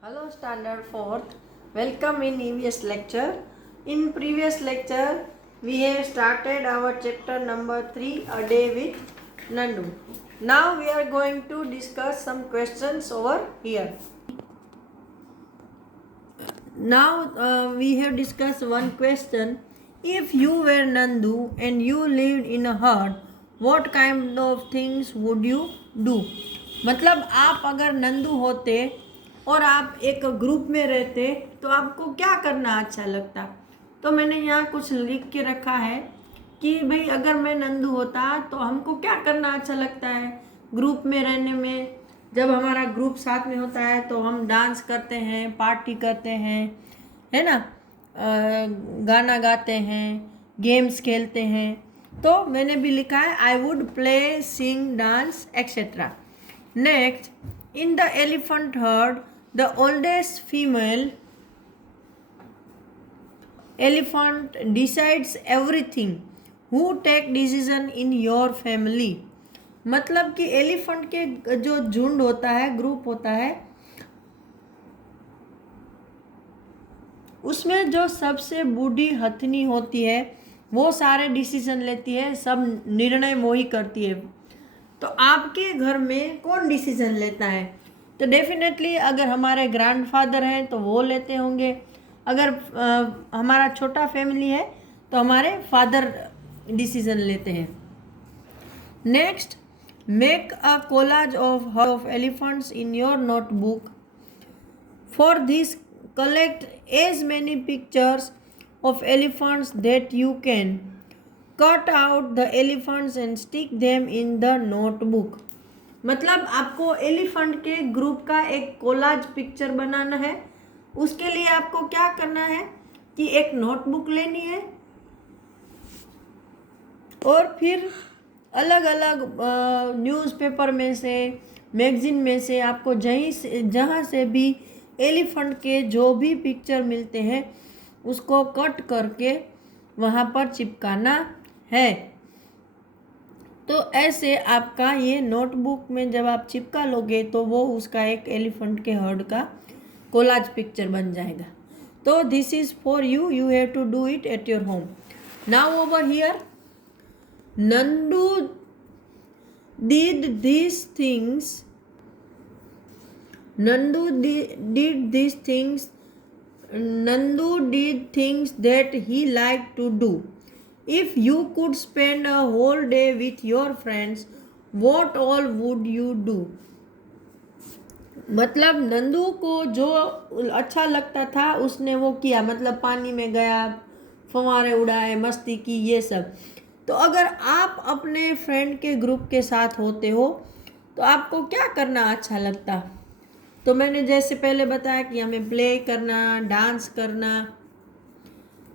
Hello Standard 4th. Welcome in EVS lecture. In previous lecture we have started our chapter number 3 A Day with Nandu. Now we are going to discuss some questions over here. Now we have discussed one question. If you were Nandu and you lived in a herd, what kind of things would you do? मतलब आप अगर नंदू होते और आप एक group में रहते तो आपको क्या करना अच्छा लगता। तो मैंने यहाँ कुछ लिख के रखा है कि भाई अगर मैं नंदू होता तो हमको क्या करना अच्छा लगता है ग्रुप में रहने में। जब हमारा ग्रुप साथ में होता है तो हम डांस करते हैं, पार्टी करते हैं, है ना, गाना गाते हैं, गेम्स खेलते हैं। तो मैंने भी लिखा है I would play, sing, dance etcetera. Next, in the elephant herd the oldest female elephant decides everything. Who take decision in your family? मतलब कि एलिफेंट के जो झुंड होता है, ग्रुप होता है, उसमें जो सबसे बूढ़ी हथनी होती है वो सारे डिसीजन लेती है, सब निर्णय वो ही करती है। तो आपके घर में कौन डिसीजन लेता है? तो डेफिनेटली अगर हमारे ग्रैंडफादर हैं तो वो लेते होंगे। अगर हमारा छोटा फैमिली है तो हमारे फादर डिसीजन लेते हैं। Next, make a collage of elephants in your notebook. For this collect as many pictures of elephants that you can. Cut out the elephants and stick them in the notebook. मतलब आपको elephant के group का एक collage picture बनाना है। उसके लिए आपको क्या करना है कि एक नोटबुक लेनी है और फिर अलग अलग न्यूज़पेपर में से, मैगजीन में से आपको जहाँ से भी एलिफेंट के जो भी पिक्चर मिलते हैं उसको कट करके वहाँ पर चिपकाना है। तो ऐसे आपका ये नोटबुक में जब आप चिपका लोगे तो वो उसका एक एलिफेंट के हर्ड का कोलाज पिक्चर बन जाएगा। तो this is for you, you have to do it at your home. Now over here, Nandu did these things. Nandu did these things. Nandu did things that he liked to do. If you could spend a whole day with your friends, what all would you do? मतलब नंदू को जो अच्छा लगता था उसने वो किया। मतलब पानी में गया, फव्वारे उड़ाए, मस्ती की, ये सब। तो अगर आप अपने फ्रेंड के ग्रुप के साथ होते हो तो आपको क्या करना अच्छा लगता? तो मैंने जैसे पहले बताया कि हमें प्ले करना, डांस करना,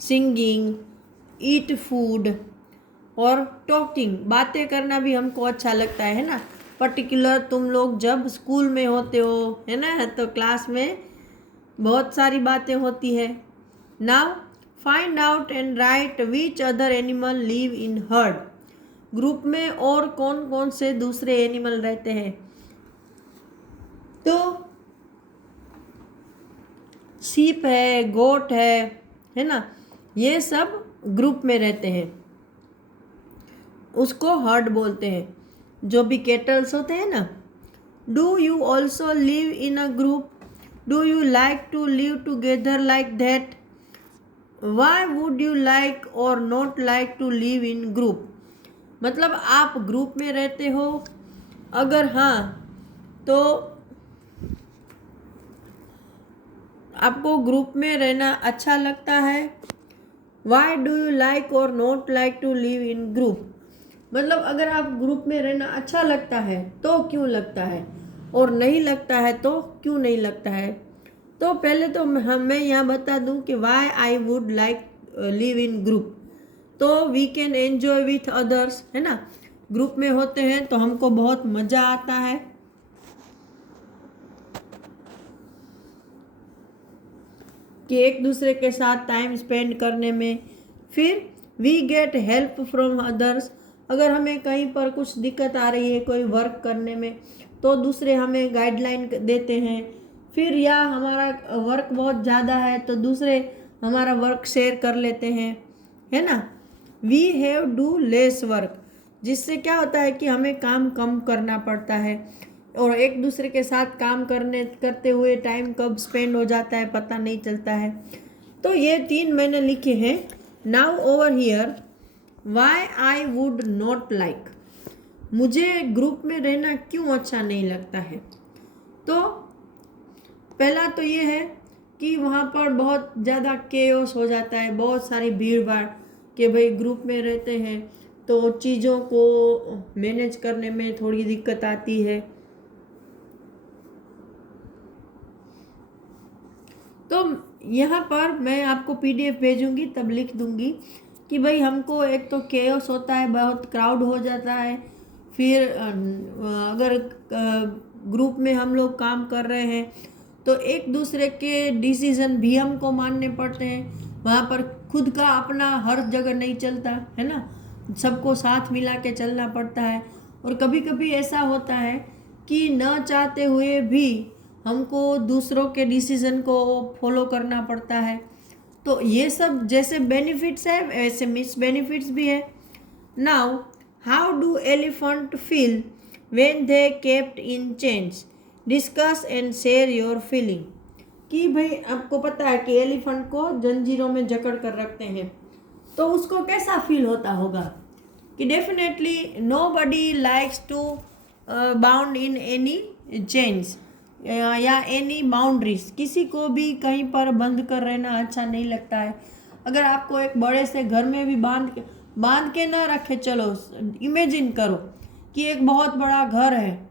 सिंगिंग, ईट फूड और टॉकिंग, बातें करना भी हमको अच्छा लगता है ना। पर्टिकुलर तुम लोग जब स्कूल में होते हो, है ना, तो क्लास में बहुत सारी बातें होती है। Now find out and right which other animal live in heard. Group में और कौन कौन से दूसरे एनिमल रहते हैं? तो सीप है, गोट है ना, ये सब ग्रुप में रहते हैं, उसको हर्ड बोलते हैं। जो भी कैटल्स होते हैं ना। Do you also live in a group? Do you like to live together like that? Why would you like और not like to live in group? मतलब आप ग्रुप में रहते हो? अगर हाँ तो आपको ग्रुप में रहना अच्छा लगता है। वाई डू यू लाइक और not like to live in group? मतलब अगर आप ग्रुप में रहना अच्छा लगता है तो क्यों लगता है, और नहीं लगता है तो क्यों नहीं लगता है? तो पहले तो मैं यहाँ बता दूँ कि why I would like live in group. तो we can enjoy with others, है ना। ग्रुप में होते हैं तो हमको बहुत मज़ा आता है। कि एक दूसरे के साथ टाइम स्पेंड करने में। फिर we get help from others. अगर हमें कहीं पर कुछ दिक्कत आ रही है कोई वर्क करने में तो दूसरे हमें गाइडलाइन देते हैं फिर या हमारा वर्क बहुत ज़्यादा है तो दूसरे हमारा वर्क शेयर कर लेते हैं, है ना। We have do less work, जिससे क्या होता है कि हमें काम कम करना पड़ता है और एक दूसरे के साथ काम करते हुए टाइम कब स्पेंड हो जाता है पता नहीं चलता है। तो ये 3 मैंने लिखे हैं। Now over here, why I would not like, मुझे ग्रुप में रहना क्यों अच्छा नहीं लगता है। तो पहला तो ये है कि वहाँ पर बहुत ज़्यादा केओस हो जाता है, बहुत सारी भीड़ भाड़, कि भाई ग्रुप में रहते हैं तो चीज़ों को मैनेज करने में थोड़ी दिक्कत आती है। तो यहाँ पर मैं आपको पीडीएफ भेजूंगी, तब लिख दूंगी कि भाई हमको एक तो केओस होता है, बहुत क्राउड हो जाता है। फिर अगर ग्रुप में हम लोग काम कर रहे हैं तो एक दूसरे के डिसीज़न भी हमको मानने पड़ते हैं। वहाँ पर खुद का अपना हर जगह नहीं चलता है ना, सबको साथ मिला के चलना पड़ता है। और कभी कभी ऐसा होता है कि न चाहते हुए भी हमको दूसरों के डिसीज़न को फॉलो करना पड़ता है। तो ये सब जैसे बेनिफिट्स है वैसे मिस बेनिफिट्स भी है। Now how do elephant feel when they kept in chains, discuss and share your feeling. कि भाई आपको पता है कि एलिफेंट को जंजीरों में जकड़ कर रखते हैं तो उसको कैसा फील होता होगा। कि definitely nobody likes to bound in any chains या एनी बाउंड्रीज, किसी को भी कहीं पर बंद कर रहना अच्छा नहीं लगता है। अगर आपको एक बड़े से घर में भी बांध के ना रखे, चलो इमेजिन करो कि एक बहुत बड़ा घर है,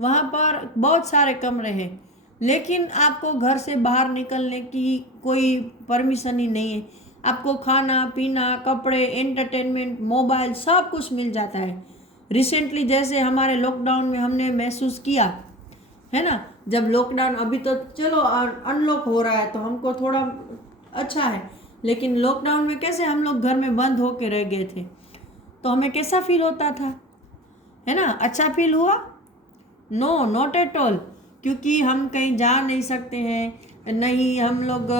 वहाँ पर बहुत सारे कमरे हैं, लेकिन आपको घर से बाहर निकलने की कोई परमिशन ही नहीं है। आपको खाना पीना, कपड़े, एंटरटेनमेंट, मोबाइल सब कुछ मिल जाता है। रिसेंटली जैसे हमारे लॉकडाउन में हमने महसूस किया है ना, जब लॉकडाउन, अभी तो चलो अनलॉक हो रहा है तो हमको थोड़ा अच्छा है, लेकिन लॉकडाउन में कैसे हम लोग घर में बंद होके रह गए थे तो हमें कैसा फील होता था, है ना। अच्छा फील हुआ? नो, नॉट एट ऑल, क्योंकि हम कहीं जा नहीं सकते हैं, नहीं हम लोग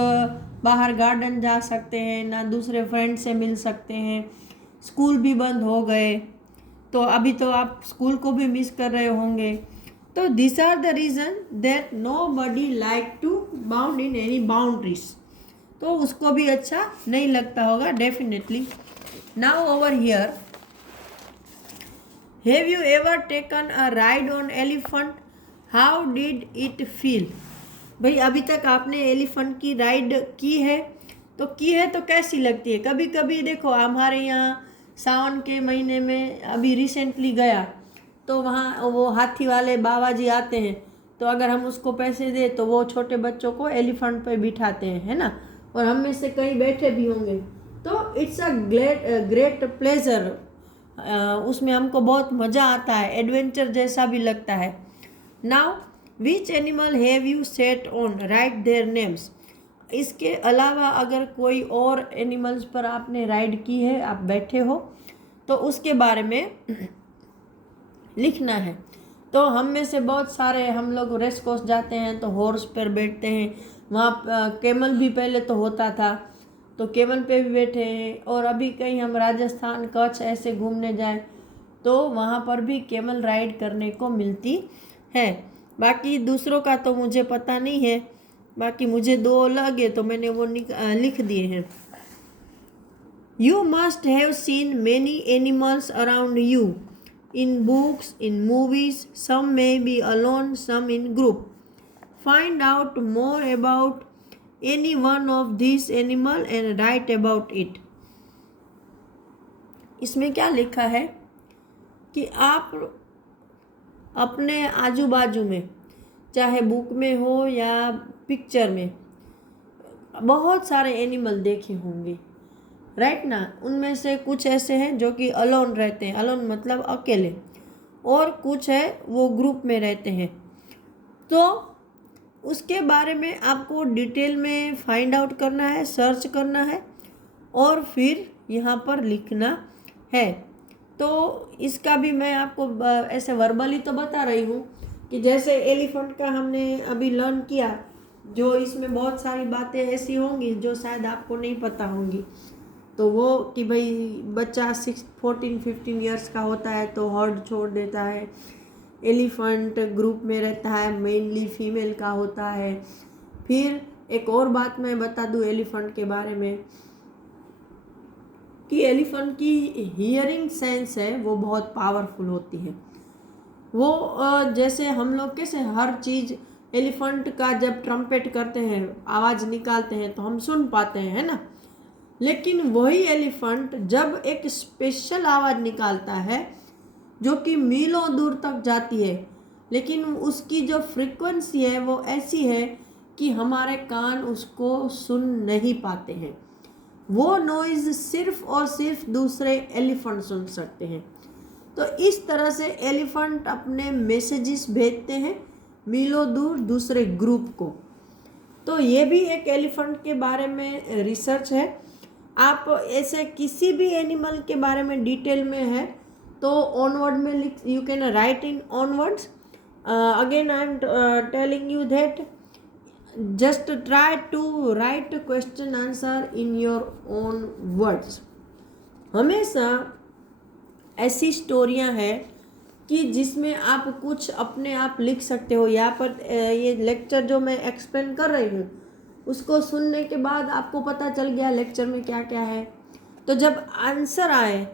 बाहर गार्डन जा सकते हैं, ना दूसरे फ्रेंड से मिल सकते हैं, स्कूल भी बंद हो गए। तो अभी तो आप स्कूल को भी मिस कर रहे होंगे। तो this are the reason that nobody like to bound in any boundaries. तो उसको भी अच्छा नहीं लगता होगा definitely. Now over here, have you ever taken a ride on elephant, how did it feel. भाई अभी तक आपने एलिफेंट की राइड की है तो कैसी लगती है। कभी कभी देखो हमारे यहाँ सावन के महीने में अभी रिसेंटली गया तो वहाँ वो हाथी वाले बाबा जी आते हैं, तो अगर हम उसको पैसे दें तो वो छोटे बच्चों को एलिफेंट पे बिठाते हैं, है ना। और हम में से कई बैठे भी होंगे, तो इट्स अ ग्रेट प्लेजर। उसमें हमको बहुत मज़ा आता है, एडवेंचर जैसा भी लगता है। Now which animal have you set on, right their names. इसके अलावा अगर कोई और एनिमल्स पर आपने राइड की है, आप बैठे हो, तो उसके बारे में लिखना है। तो हम में से बहुत सारे हम लोग रेस कोर्स जाते हैं तो हॉर्स पर बैठते हैं, वहाँ कैमल भी पहले तो होता था तो कैमल पे भी बैठे हैं। और अभी कहीं हम राजस्थान, कच्छ ऐसे घूमने जाएं तो वहाँ पर भी कैमल राइड करने को मिलती है। बाकी दूसरों का तो मुझे पता नहीं है, बाकी मुझे 2 लगे तो मैंने वो लिख दिए हैं। You must have seen many animals around you, in books, in movies, some may be alone, some in group. Find out more about any one of these animal and write about it. इसमें क्या लिखा है कि आप अपने आजू बाजू में, चाहे बुक में हो या पिक्चर में, बहुत सारे एनिमल देखे होंगे, राइट ना। उनमें से कुछ ऐसे हैं जो कि अलोन रहते हैं, अलोन मतलब अकेले, और कुछ है वो ग्रुप में रहते हैं। तो उसके बारे में आपको डिटेल में फाइंड आउट करना है, सर्च करना है और फिर यहाँ पर लिखना है। तो इसका भी मैं आपको ऐसे वर्बली तो बता रही हूँ कि जैसे एलिफेंट का हमने अभी लर्न किया, जो इसमें बहुत सारी बातें ऐसी होंगी जो शायद आपको नहीं पता होंगी। तो वो कि भाई बच्चा 14-15 ईयर्स का होता है तो हर्ड छोड़ देता है, एलिफेंट ग्रुप में रहता है, मेनली फीमेल का होता है। फिर एक और बात मैं बता दूं एलिफेंट के बारे में कि एलिफेंट की हियरिंग सेंस है वो बहुत पावरफुल होती है। वो जैसे हम लोग कैसे हर चीज़ एलिफेंट का जब ट्रम्पेट करते हैं, आवाज़ निकालते हैं तो हम सुन पाते हैं, है ना। लेकिन वही एलिफेंट जब एक स्पेशल आवाज़ निकालता है जो कि मीलों दूर तक जाती है, लेकिन उसकी जो फ्रीक्वेंसी है वो ऐसी है कि हमारे कान उसको सुन नहीं पाते हैं। वो नॉइज़ सिर्फ और सिर्फ दूसरे एलिफेंट सुन सकते हैं। तो इस तरह से एलिफेंट अपने मैसेजेस भेजते हैं मीलों दूर दूसरे ग्रुप को। तो ये भी एक एलिफेंट के बारे में रिसर्च है। आप ऐसे किसी भी एनिमल के बारे में डिटेल में है तो ऑनवर्ड में लिख, you can write in own words. Again I am telling you that just try to write question answer in your own words. हमेशा ऐसी स्टोरियां हैं कि जिसमें आप कुछ अपने आप लिख सकते हो। यहाँ पर ये लेक्चर जो मैं एक्सप्लेन कर रही हूँ उसको सुनने के बाद आपको पता चल गया लेक्चर में क्या क्या है। तो जब आंसर आए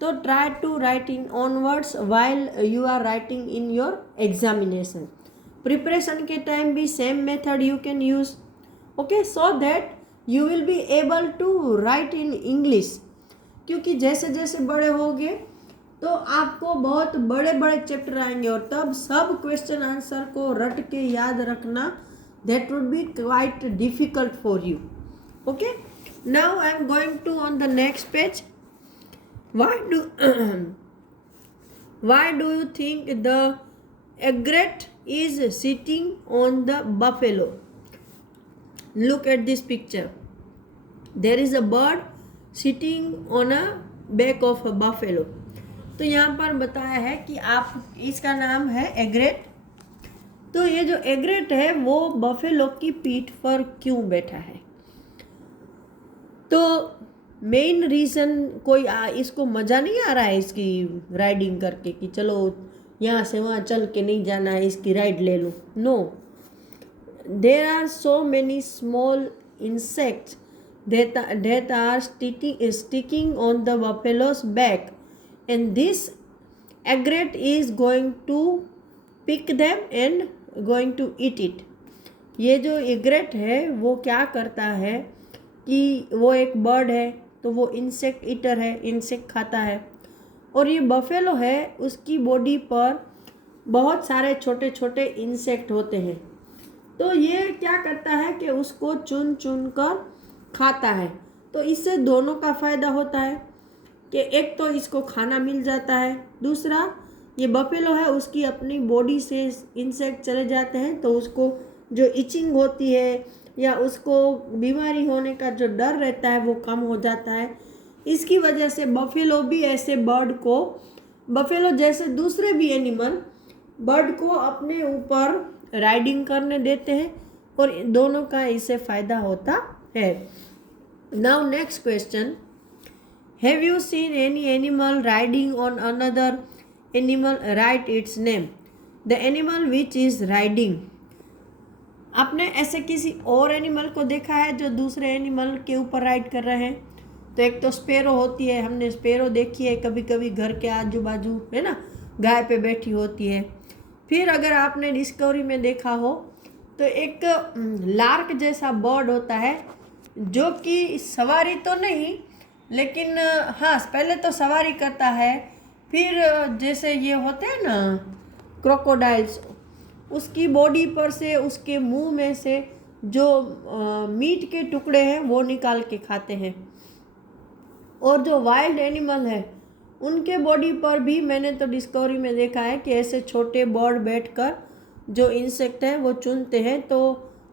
तो try to write in own words while you are writing in your examination. Preparation के टाइम भी same method you can use, okay, so that you will be able to write in English. क्योंकि जैसे जैसे बड़े होगे तो आपको बहुत बड़े बड़े चैप्टर आएंगे और तब सब क्वेश्चन आंसर को रट के याद रखना that would be quite difficult for you. Okay, now I am going to on the next page. Why do you think the egret is sitting on the buffalo? Look at this picture. There is a bird sitting on a back of a buffalo. तो यहाँ पर बताया है कि आप इसका नाम है एग्रेट। तो ये जो एग्रेट है वो बफेलो की पीठ पर क्यों बैठा है? तो मेन रीज़न कोई इसको मज़ा नहीं आ रहा है इसकी राइडिंग करके कि चलो यहाँ से वहाँ चल के नहीं जाना है, इसकी राइड ले लूँ। No, there are so many small insects that are sticking on the buffalo's back, and this egret is going to pick them and going to eat it. ये जो एग्रेट है वो क्या करता है कि वो एक बर्ड है तो वो इंसेक्ट ईटर है, इंसेक्ट खाता है। और ये बफेलो है उसकी बॉडी पर बहुत सारे छोटे छोटे इंसेक्ट होते हैं। तो ये क्या करता है कि उसको चुन चुन कर खाता है। तो इससे दोनों का फ़ायदा होता है कि एक तो इसको खाना मिल जाता है, दूसरा ये बफेलो है उसकी अपनी बॉडी से इंसेक्ट चले जाते हैं तो उसको जो इचिंग होती है या उसको बीमारी होने का जो डर रहता है वो कम हो जाता है। इसकी वजह से बफेलो भी ऐसे बर्ड को, बफेलो जैसे दूसरे भी एनिमल बर्ड को अपने ऊपर राइडिंग करने देते हैं और दोनों का इससे फ़ायदा होता है। Now next question, have you seen any animal riding on another animal right it's name? The animal which is riding. आपने ऐसे किसी और एनिमल को देखा है जो दूसरे एनिमल के ऊपर राइड कर रहे हैं? तो एक तो स्पैरो होती है, हमने स्पैरो देखी है कभी कभी घर के आजू बाजू, है ना, गाय पे बैठी होती है। फिर अगर आपने डिस्कवरी में देखा हो तो एक लार्क जैसा बर्ड होता है जो कि सवारी तो नहीं लेकिन हाँ पहले तो सवारी करता है, फिर जैसे ये होते हैं ना क्रोकोडाइल्स, उसकी बॉडी पर से उसके मुंह में से जो मीट के टुकड़े हैं वो निकाल के खाते हैं। और जो वाइल्ड एनिमल है उनके बॉडी पर भी मैंने तो डिस्कवरी में देखा है कि ऐसे छोटे बर्ड बैठकर जो इंसेक्ट है वो चुनते हैं। तो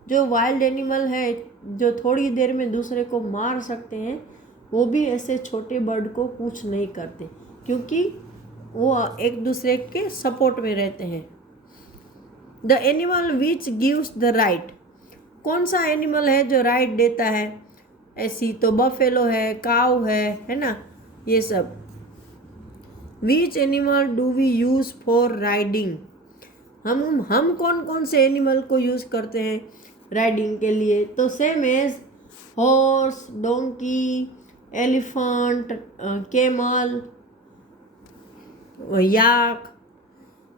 जो वाइल्ड एनिमल है जो थोड़ी देर में दूसरे को मार सकते हैं वो भी ऐसे छोटे बर्ड को कुछ नहीं करते क्योंकि वो एक दूसरे के सपोर्ट में रहते हैं। The animal which gives the right, कौन सा एनिमल है जो राइट देता है? ऐसी तो बफेलो है, काऊ है ना, ये सब। Which animal do we use for riding, हम कौन कौन से एनिमल को यूज़ करते हैं राइडिंग के लिए? तो same as horse, donkey, elephant, camel, yak.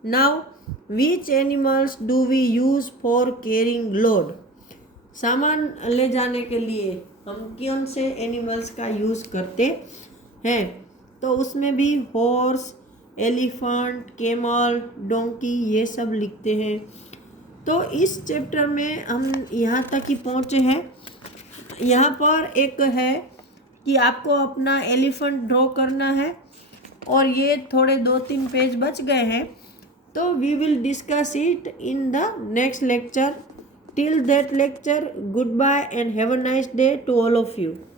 Now which animals do we use for carrying load, सामान ले जाने के लिए हम कौन से एनिमल्स का यूज़ करते हैं? तो उसमें भी हॉर्स, एलिफेंट, कैमल, डोंकी ये सब लिखते हैं। तो इस चैप्टर में हम यहाँ तक ही पहुँचे हैं। यहाँ पर एक है कि आपको अपना एलिफेंट ड्रॉ करना है और ये थोड़े 2-3 पेज बच गए हैं, तो we will discuss it in the next lecture. Till that lecture, goodbye and have a nice day to all of you.